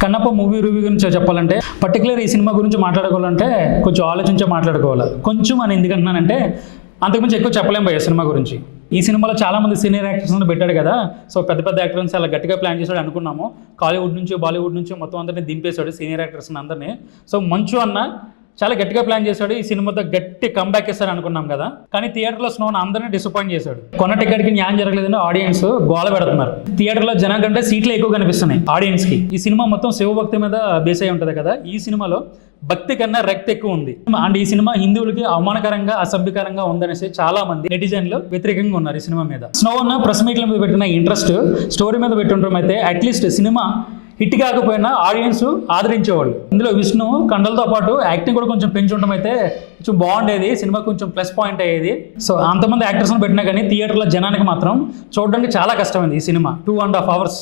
Kannappa movie review గురించి చెప్పాలంటే particular ఈ సినిమా గురించి మాట్లాడుకోవాలంటే కొంచెం ఆలోచించే మాట్లాడుకోవాలి. కొంచెం అని ఎందుకంటున్నానంటే అంతకుమించి ఎక్కువ చెప్పలేం భయ్య సినిమా గురించి. ఈ సినిమాలో చాలామంది సీనియర్ యాక్టర్స్ని పెట్టాడు కదా, సో పెద్ద పెద్ద యాక్టర్స్ అలా గట్టిగా ప్లాన్ చేశాడు అనుకున్నాము. కాలీవుడ్ నుంచి బాలీవుడ్ నుంచి మొత్తం అందరినీ దింపేశాడు సీనియర్ యాక్టర్స్ని అందరినీ. సో మంచు అన్న చాలా గట్టిగా ప్లాన్ చేశాడు, ఈ సినిమాతో గట్టి కంబ్యాక్ ఇస్తాడు అనుకున్నాం కదా. కానీ థియేటర్లో స్నోన్ అందరినీ డిసప్పాయింట్ చేశాడు. కొన్న టికెట్కి న్యాయం జరగలేదని ఆడియన్స్ గోల పెడుతున్నారు. థియేటర్లో జనం కంటే సీట్లు ఎక్కువ కనిపిస్తున్నాయి ఆడియన్స్కి. ఈ సినిమా మొత్తం శివభక్తి మీద బేస్ అయి ఉంటుంది కదా, ఈ సినిమాలో భక్తి కన్నా రక్తి ఎక్కువ ఉంది. అండ్ ఈ సినిమా హిందువులకి అవమానకరంగా అసభ్యకరంగా ఉందనేసి చాలా మంది నెటిజన్లు వ్యతిరేకంగా ఉన్నారు ఈ సినిమా మీద. స్నో అన్న ప్రెస్ మీట్ల మీద పెట్టిన ఇంట్రెస్ట్ స్టోరీ మీద పెట్టుండడం అయితే అట్లీస్ట్ సినిమా హిట్ కాకపోయినా ఆడియన్స్ ఆదరించేవాళ్ళు. ఇందులో విష్ణు కండలతో పాటు యాక్టింగ్ కూడా కొంచెం పెంచుండడం అయితే కొంచెం బాగుండేది, సినిమా కొంచెం ప్లస్ పాయింట్ అయ్యేది. సో అంతమంది యాక్టర్స్ని పెట్టినా కానీ థియేటర్లో జనానికి మాత్రం చూడడానికి చాలా కష్టమైంది ఈ సినిమా. 2.5 hours